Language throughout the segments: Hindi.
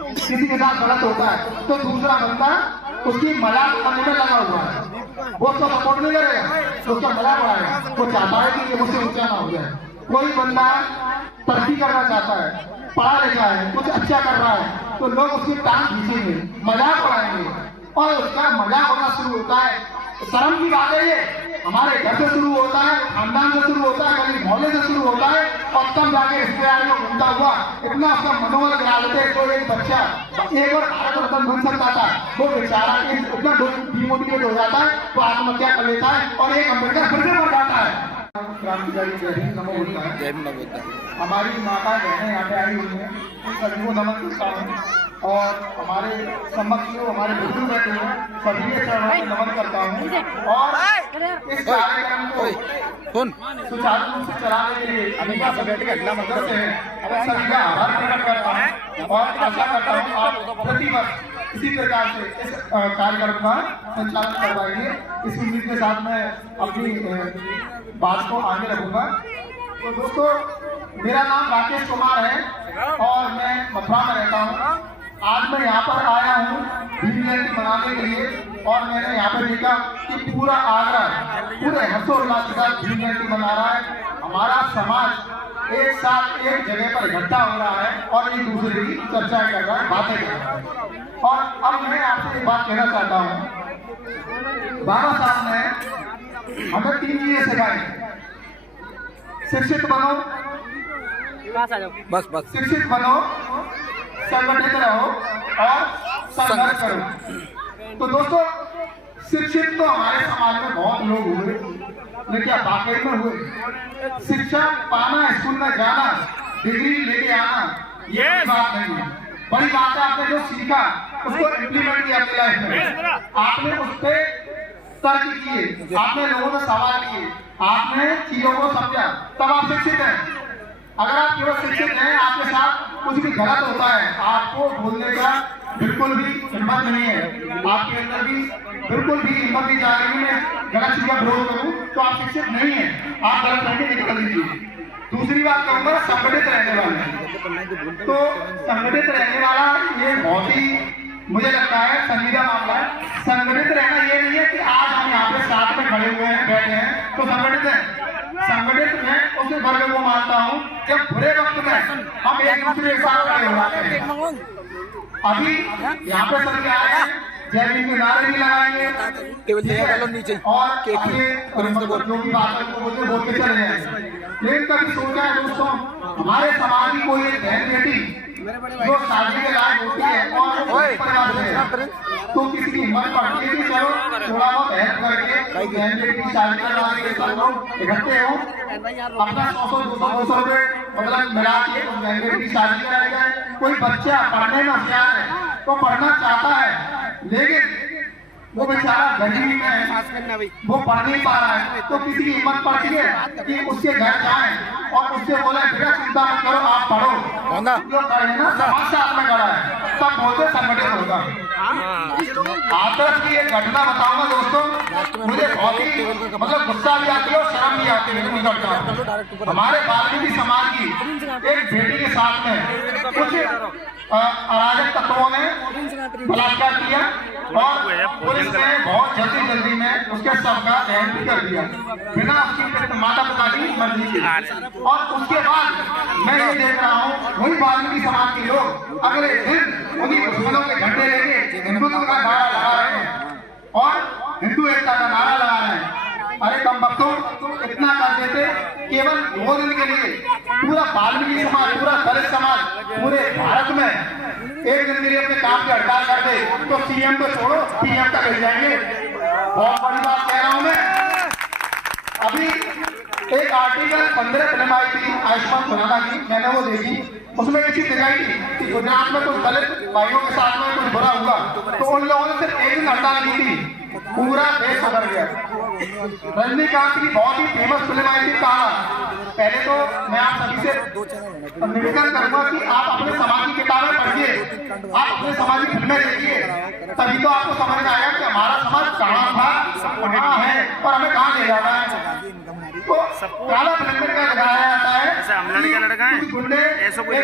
किसी के साथ गलत होता है तो दूसरा बंदा उसकी मजाक करने में लगा हुआ है, वो उसको सपोर्ट नहीं करेगा, तो उसका मजाक उड़ाएगा। वो चाहता है कि ये मुझसे ऊंचा ना हो जाए। कोई बंदा तरक्की करना चाहता है, पढ़ा लिखा है, कुछ अच्छा कर रहा है, तो लोग उसकी टांग खींचेंगे, मजाक उड़ाएंगे और उसका मजाक होना शुरू होता है। शर्म की बात है, ये हमारे घर से शुरू होता है, खानदान से शुरू होता है, गली मोहल्ले से शुरू होता है और तब जाके रिश्तेदार में घूमता हुआ इतना उसका मनोबल गिरा देते हैं। तो एक बच्चा एक और भारत रत्न बन सकता था, वो बेचारा इतना डिमोटिवेट हो जाता है, वो आत्महत्या कर लेता है और एक अम्बेडकर फिर से मर जाता है। क्रांतिकारी जय हिंद नमो बोलता है। हमारी माता बहनें यहाँ पे आई हुई हैं, उन सभी को नमन करता हूँ और हमारे समक्ष जो हमारे बुजुर्ग बैठे हैं सभी के चरणों में नमन करता हूँ और इस कार्यक्रम को सुचारू रूप से चलाने के लिए सभी का आभार प्रकट करता हूँ और आशा करता हूँ आप प्रतिवर्ष इसी प्रकार से इस कार्यक्रम का संचालन करवाएंगे। इस उम्मीद के साथ मैं अपनी बात को आगे रखूंगा। तो दोस्तों, मेरा नाम राकेश कुमार है और मैं मथुरा में रहता हूँ। आज मैं यहाँ पर आया हूँ भीम जयंती मनाने के लिए और मैंने यहाँ पर देखा कि पूरा आगरा पूरे हर्षोल्लास के साथ भीम जयंती मना रहा है। हमारा समाज एक साथ एक जगह पर इकट्ठा हो रहा है और एक दूसरे की चर्चा कर रहा है, बातें कर रहा है। और अब मैं आपसे एक बात कहना चाहता हूँ, बाबा साहब ने हमें 3 चीजें सिखाई, शिक्षित बनो, बस शिक्षित बनो, संगठित रहो और संघर्ष करो। तो दोस्तों, शिक्षित तो हमारे समाज में बहुत लोग हुए, लेकिन क्या वाकई में हुए? शिक्षा पाना, स्कूल में जाना, डिग्री लेके आना, ये बात नहीं है। बड़ी बात है आपने जो सीखा उसको इम्प्लीमेंट किया अपनी लाइफ में, आपने उस पर तर्क किए, आपने लोगों से सवाल किए, आपने चीजों को समझा, तब आप शिक्षित हैं। अगर आप केवल शिक्षित हैं, आपके साथ कुछ भी गलत होता है, आपको बोलने का बिल्कुल भी हिम्मत नहीं है, आपके अंदर भी बिल्कुल भी हिम्मत नहीं जा रही है गलत चीज का विरोध करूं, तो आप शिक्षित नहीं है, आप गलत रहने निकल दीजिए। दूसरी बात कहूंगा, संगठित रहने वाले। तो संगठित रहने वाला ये बहुत ही मुझे लगता है संजीदा मामला है। संगठित रहना ये नहीं है कि आज हम यहाँ पे साथ में खड़े हुए हैं, बैठे हैं तो संगठित है। संगठित में उस वर्ग को मानता हूँ जब बुरे वक्त में हम एक दूसरे के साथ खड़े हो जाते हैं। अभी यहाँ पे सभी आए हैं, जय भीम के नारे भी लगाएंगे और जो भी बात बोलते चले जाएंगे। लेकिन कभी सोचा है दोस्तों, हमारे समाज की कोई एक बहन बेटी जो शादी के लायक होती है और परिवार से तो किसी की हिम्मत पड़ती है कि चलो थोड़ा बहुत हेल्प करके बहन बेटी की शादी करवाने के सब लोग इकट्ठे हो, अपना 100-200 रुपए मतलब मिला के बहन बेटी की शादी कराई जाए। कोई बच्चा पढ़ने में होशियार है तो पढ़ना चाहता है, लेकिन वो बेचारा गरीबी में है, वो पढ़ नहीं पा रहा है, तो किसी की हिम्मत पड़ती है कि उसके घर जाएं और उससे बोले बेटा चिंता मत करो, आप पढ़ो। जो करे ना समाज साथ में खड़ा है, सब बोलते संगठित होगा। आदर्श की एक घटना बताऊंगा दोस्तों, मुझे बहुत ही मतलब गुस्सा भी आती है और शर्म भी आती है। हमारे वाल्मीकि समाज की एक बेटी के साथ में कुछ अराजक तत्वों ने बलात्कार किया और पुलिस ने बहुत जल्दी में उसके शव का दहन भी कर दिया बिना उसकी माता पिता की मर्जी के। और उसके बाद मैं ये देख रहा हूँ वही वाल्मीकि समाज के लोग अगले दिन उन्हीं दुश्मनों के झंडे लेके हिंदुत्व का नारा लगा रहे हैं और हिंदू एकता का नारा लगा रहे हैं। अरे कम बख्तों, इतना कर देते केवल 2 दिन के लिए पूरा वाल्मीकि समाज, पूरा दलित समाज पूरे भारत में एक दिन के लिए अपने काम की हड़ताल कर दे तो सीएम को छोड़ो पीएम तक मिल जाएंगे। बहुत बड़ी बात कह रहा हूं मैं। अभी एक आर्टिकल 15 फिल्म आई थी आयुष्मान खुराना की, मैंने वो देखी, उसमें एक चीज दिखाई थी कि गुजरात में कुछ दलित भाइयों के साथ में कुछ बुरा हुआ तो उन लोगों ने सिर्फ एक दिन हड़ताल की थी, पूरा देश उभर गया। रजनीकांत की बहुत ही फेमस फिल्म आई थी तारा। पहले तो मैं आप सभी से निवेदन करूंगा कि आप अपने समाज की किताबें पढ़िए, आप अपने समाज की फिल्में देखिए, तभी तो आपको समझ में आएगा कि हमारा समाज कहाँ था, कहाँ है और हमें कहाँ ले जाना है। तो काला फिल्म का लगाया जाता है, गुंडे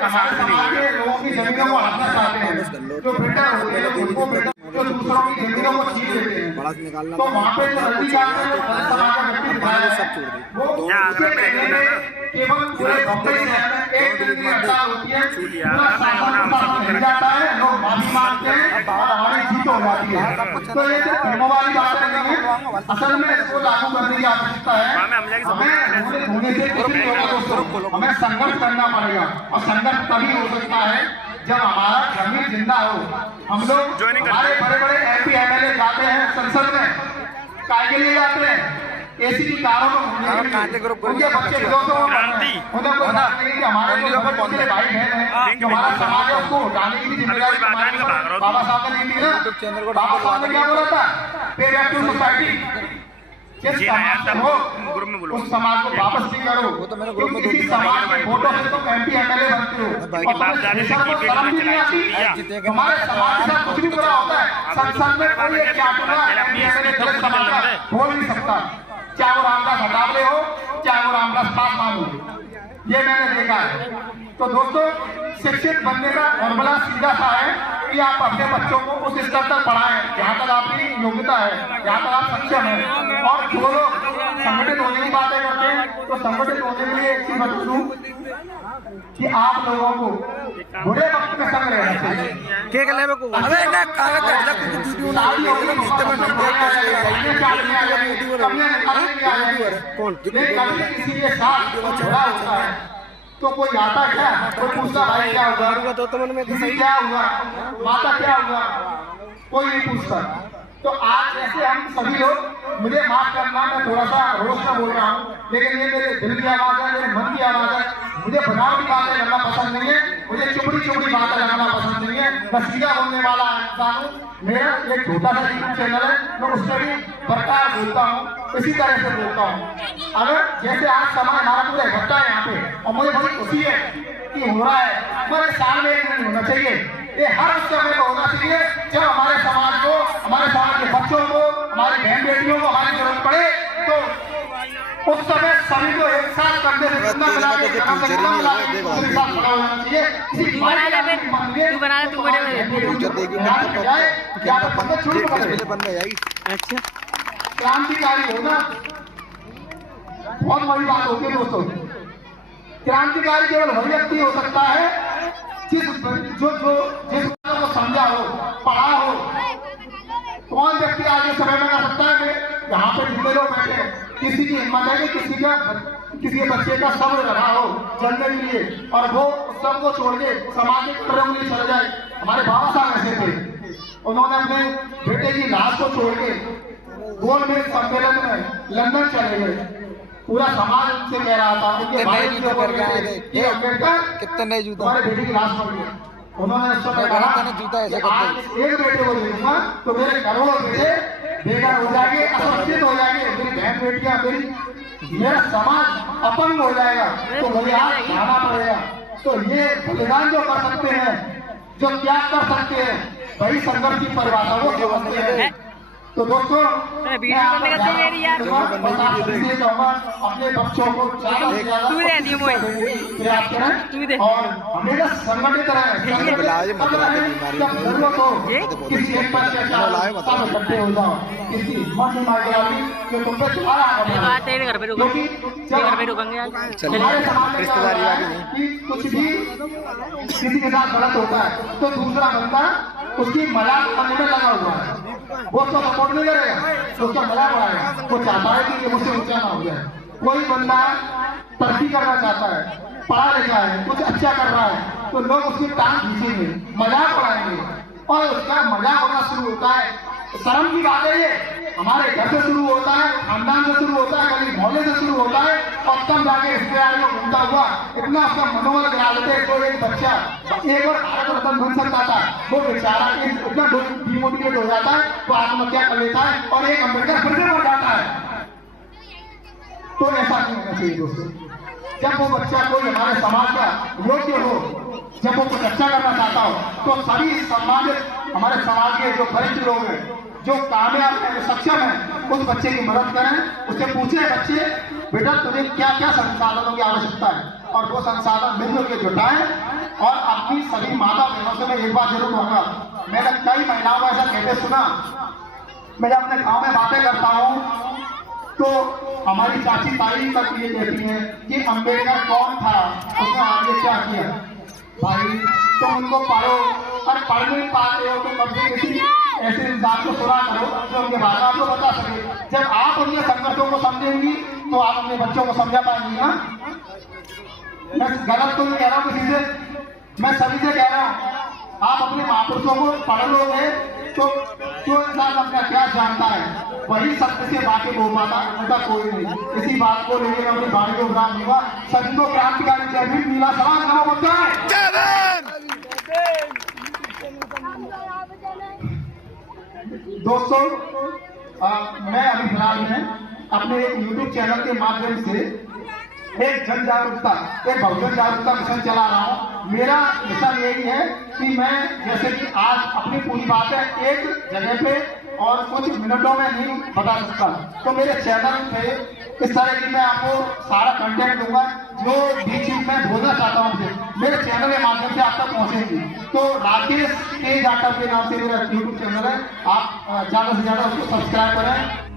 हमारे समाज के लोगों की जमीनों को हड़पना चाहते हैं जो बेटर होते हैं उनको बेटर, जो दूसरों की जिंदगियों को छीन लेते हैं, तो वहाँ पे जो नदी जाते हैं समाज का व्यक्ति दिखाया है वो केवल पूरे बम्बई शहर में एक दिन की हड़ताल होती है, पूरा शासन मिल जाता है, लोग माफी मांगते हैं और हमारी जीत हो जाती है। तो ये सिर्फ फिल्मों वाली बातें नहीं है, असल में इसको लागू करने की आवश्यकता है। हमें होने से कुछ नहीं होगा दोस्तों, हमें संघर्ष करना पड़ेगा और संघर्ष तभी हो सकता है जब हमारा जमीन जिंदा हो। हम लोग हमारे बड़े बड़े MP MLA जाते हैं संसद में, काय के लिए जाते हैं? ऐसी की कारों में घूमने के लिए, उनके बच्चे विरोधों में उन्हें को जानने के लिए हमारे जो बड़े भाई बहन हैं जो हमारा समाज है उसको उठाने की जिम्मेदारी बाबा साहब ने ली थी ना। बाबा साहब ने क्या बोला था? पे बैक टू सोसाइटी, जिस समाज हो उस समाज को वापस नहीं करो, क्योंकि किसी समाज के फोटो से तुम MP MLA बनते हो और तुम्हें शर्म भी नहीं आती। हमारे समाज के साथ कुछ भी बुरा होता है संसद में कोई एक चाटुका MP MLA गलत समाज का बोल नहीं सकता, चाहे वो रामदास हटावले हो चाहे वो रामदास पासवान हो, ये मैंने देखा है। तो दोस्तों शिक्षित बनने का फॉर्मूला सीधा सा है कि आप अपने बच्चों को उस स्तर तक पढ़ाएं जहाँ तक आपकी योग्यता है, जहाँ तक आप सक्षम हैं। और जो लोग संगठित होने की बातें करते हैं तो संगठित होने के लिए एक चीज बता दूं कि आप लोगों को बुरे वक्त में संग रहना चाहिए। किसी के साथ बुरा होता है तो कोई आता है क्या? कोई पूछता भाई क्या हुआ, किसी क्या हुआ, माता क्या हुआ, कोई नहीं पूछता। तो आज ऐसे हम सभी लोग, मुझे माफ करना मैं थोड़ा सा रोज का बोल रहा हूँ, लेकिन ये मेरे दिल की आवाज है, मेरे मन की आवाज है। मुझे बनावटी बातें करना पसंद नहीं है, मुझे चुपड़ी चुपड़ी बातें करना पसंद नहीं है, मैं सीधा बोलने वाला इंसान हूँ। मेरा एक छोटा सा यूट्यूब चैनल है, मैं उससे भी बरकरार बोलता हूँ, इसी तरह से बोलता हूँ। अगर जैसे आज समय हमारा पूरा इकट्ठा है यहाँ पे और मुझे बड़ी खुशी है कि हो रहा है, मगर साल में एक दिन होना चाहिए। ये हर उस समय को होना चाहिए जब हमारे समाज को, हमारे समाज के बच्चों को, हमारी बहन बेटियों को हमारी जरूरत पड़े, तो उस समय सभी को एक साथ करने से कितना मिला के उसके साथ खड़ा होना चाहिए। अच्छा क्रांतिकारी होना बहुत बड़ी बात होती है दोस्तों। क्रांतिकारी केवल वही व्यक्ति हो सकता है जिस को समझा हो, पढ़ा हो। कौन व्यक्ति आज के समय में कर सकता है कि यहाँ पे जितने लोग बैठे हैं, किसी की हिम्मत है कि किसी के बच्चे का सब्र रहा हो जलने के लिए और वो सबको छोड़ के समाज के कटरों के लिए चले जाए। हमारे बाबा साहब ऐसे थे, उन्होंने अपने बेटे की लाश को छोड़ के गोलमेज सम्मेलन में लंदन चले गए। पूरा समाज उनसे कह रहा था उनके भाई जी को बोल रहे थे कि अम्बेडकर कितने जूता हमारे बेटे की लाश पड़ गई। उन्होंने उस समय कहा कि आज एक बेटे को दूंगा तो मेरे करोड़ों बेटे बेघर हो जाएंगे, असुरक्षित हो जाएंगे, मेरी बहन बेटियां, मेरा समाज अपंग हो जाएगा, तो मुझे आज जाना पड़ेगा। तो ये बलिदान जो कर सकते हैं, जो त्याग कर सकते हैं, वही संघर्ष की परिभाषा को समझते हैं। तो दोस्तों अपने बच्चों को ज्यादा से ज्यादा प्रयास करें और हमेशा संगठित रहें। जब जरूरत हो किसी एक पर सब इकट्ठे हो जाओ, किसी मन में मार कि तुम पे तुम्हारा क्योंकि हमारे समाज में कि कुछ भी किसी के साथ गलत होता है तो दूसरा बंदा उसकी मजाक करने में लगा हुआ है, वो उसका सपोर्ट नहीं करेगा, तो उसका मजाक उड़ाएगा। वो चाहता है कि ये मुझसे ऊंचा ना हो जाए। कोई बंदा तरक्की करना चाहता है, पढ़ा लिखा है, कुछ अच्छा कर रहा है, तो लोग उसकी टांग खींचेंगे, मजाक उड़ाएंगे और उसका मजाक होना शुरू होता है। शर्म की बात है, ये हमारे घर से शुरू होता है, खानदान से शुरू होता है, गली मोहल्ले से शुरू होता है और तब जाके रिश्तेदार में घूमता हुआ इतना उसका मनोबल गिरा देते हैं। तो एक बच्चा एक और भारत रत्न बन सकता था, वो बेचारा इतना डिमोटिवेट हो जाता है, वो आत्महत्या कर लेता है और एक अम्बेडकर फिर से मर जाता है। तो ऐसा नहीं होना चाहिए दोस्तों। जब वो बच्चा कोई हमारे समाज का योग्य हो, जब वो कुछ अच्छा करना चाहता हो, तो सभी समाज, हमारे समाज के जो वरिष्ठ लोग हैं, जो कामयाब है, जो सक्षम है, उस बच्चे की मदद करें। उससे पूछे बच्चे बेटा तुम्हें क्या क्या संसाधनों की आवश्यकता है, और वो संसाधन मिलजुल के जुटाएं। और अपनी सभी माता बहनों से मैं एक बात जरूर कहूंगा, मैंने कई महिलाओं को ऐसा कहते सुना, मैं अपने गांव में बातें करता हूँ तो हमारी चाची ताई तक ये कहती है कि अम्बेडकर कौन था, उसने आगे क्या किया। भाई तुम उनको पढ़ो, और पढ़ नहीं पाते हो तो कब से किसी ऐसे इंसान को सुना करो जो उनके बारे में आपको बता सके। जब आप उनके संघर्षों को समझेंगी तो आप अपने बच्चों को समझा पाएंगी ना। मैं गलत तो नहीं कह रहा हूँ किसी से, मैं सभी से कह रहा हूँ, आप अपने महापुरुषों को पढ़ लोगे तो इंसान अपना क्या जानता है, वही सत्य से बाकी हो पाता, उनका कोई नहीं। इसी बात को लेकर मैं अपनी वाणी को विराम दूंगा। सभी को क्रांतिकारी जय भीम, नीला समाज नाम होता है। दोस्तों मैं अभी फिलहाल में अपने एक YouTube चैनल के माध्यम से एक जन जागरूकता, एक बहुजन जागरूकता मिशन चला रहा हूँ। मेरा मिशन यही है कि मैं जैसे कि आज अपनी पूरी बातें एक जगह पे और कुछ मिनटों में नहीं बता सकता, तो मेरे चैनल पे इस तरह की मैं आपको सारा कंटेंट दूंगा जो भी चीज मैं बोलना चाहता हूँ मेरे चैनल के माध्यम से आप तक पहुँचेगी। तो राकेश के जाटव के नाम से मेरा YouTube चैनल है, आप ज्यादा से ज्यादा उसको सब्सक्राइब करें।